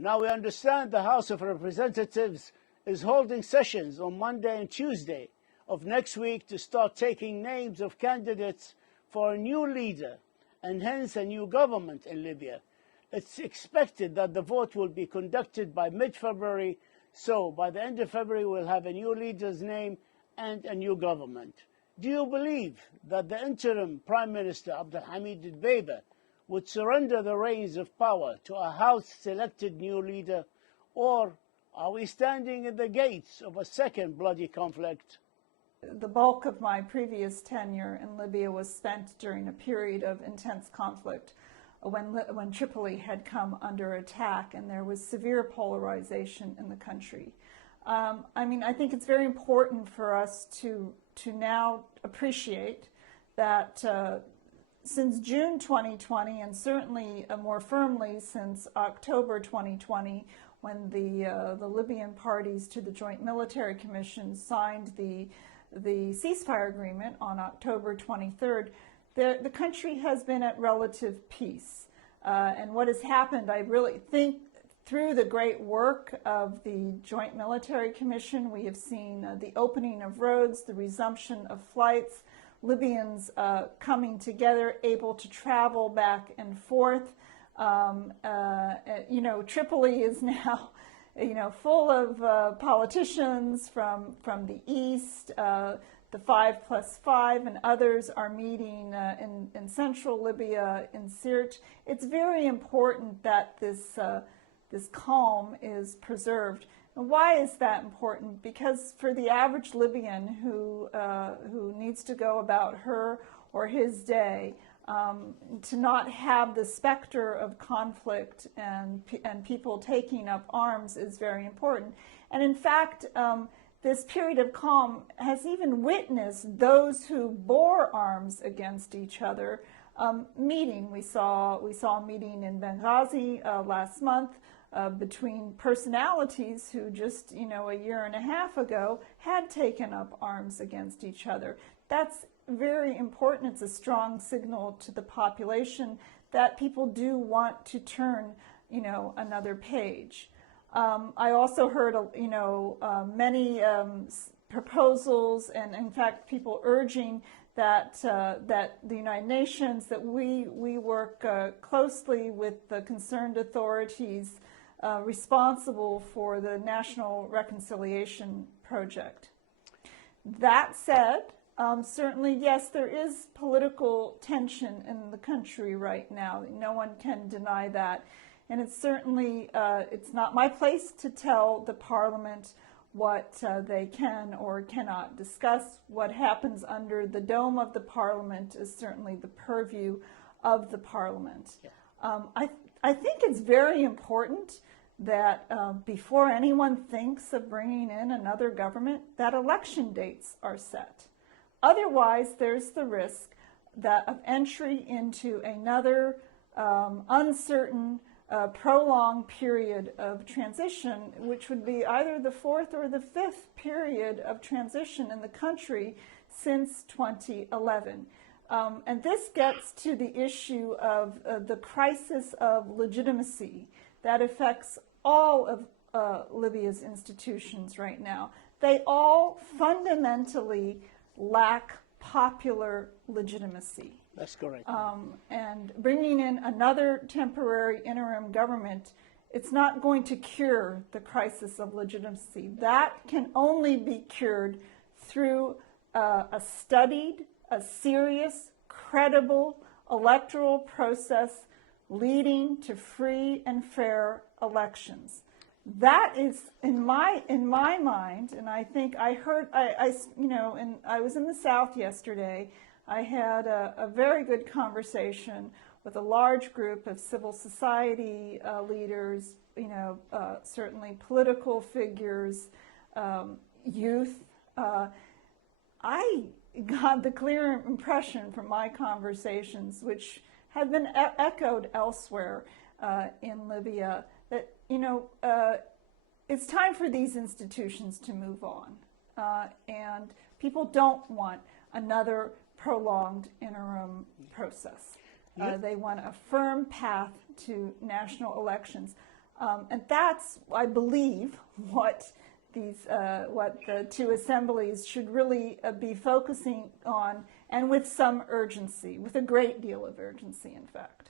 Now we understand the House of Representatives is holding sessions on Monday and Tuesday of next week to start taking names of candidates for a new leader and hence a new government in Libya. It's expected that the vote will be conducted by mid-February, so by the end of February we'll have a new leader's name and a new government. Do you believe that the interim Prime Minister Abdulhamid Dbeiba would surrender the reins of power to a House-selected new leader, or are we standing at the gates of a second bloody conflict? The bulk of my previous tenure in Libya was spent during a period of intense conflict when Tripoli had come under attack and there was severe polarization in the country. I think it's very important for us to now appreciate that since June 2020, and certainly more firmly since October 2020, when the Libyan parties to the Joint Military Commission signed the ceasefire agreement on October 23rd, the country has been at relative peace. And what has happened, I really think, through the great work of the Joint Military Commission, we have seen the opening of roads, the resumption of flights, Libyans coming together, able to travel back and forth. Tripoli is now, full of politicians from the east. The 5+5 and others are meeting in central Libya, in Sirte. It's very important that this calm is preserved. And why is that important? Because for the average Libyan who needs to go about her or his day, to not have the specter of conflict and people taking up arms is very important. And in fact, this period of calm has even witnessed those who bore arms against each other meeting. We saw a meeting in Benghazi last month between personalities who just a year and a half ago had taken up arms against each other. That's very important. It's a strong signal to the population that people do want to turn another page. I also heard many proposals and in fact people urging that the United Nations, that we work closely with the concerned authorities responsible for the National Reconciliation Project. That said, certainly, yes, there is political tension in the country right now. No one can deny that. And it's certainly, it's not my place to tell the Parliament what they can or cannot discuss. What happens under the dome of the Parliament is certainly the purview of the Parliament. Yeah. I think it's very important that before anyone thinks of bringing in another government, that election dates are set. Otherwise, there's the risk that of entry into another uncertain, prolonged period of transition, which would be either the fourth or the fifth period of transition in the country since 2011. And this gets to the issue of the crisis of legitimacy that affects all of Libya's institutions right now. They all fundamentally lack popular legitimacy. That's correct. And bringing in another temporary interim government, it's not going to cure the crisis of legitimacy. That can only be cured through a studied, a serious, credible electoral process leading to free and fair elections. That is, in my mind, and I think I heard, I was in the South yesterday. I had a very good conversation with a large group of civil society leaders, certainly political figures, youth. I got the clear impression from my conversations, which have been echoed elsewhere in Libya, that it's time for these institutions to move on, and people don't want another prolonged interim process. They want a firm path to national elections. And that's, I believe, what the two assemblies should really be focusing on, and with some urgency, with a great deal of urgency, in fact.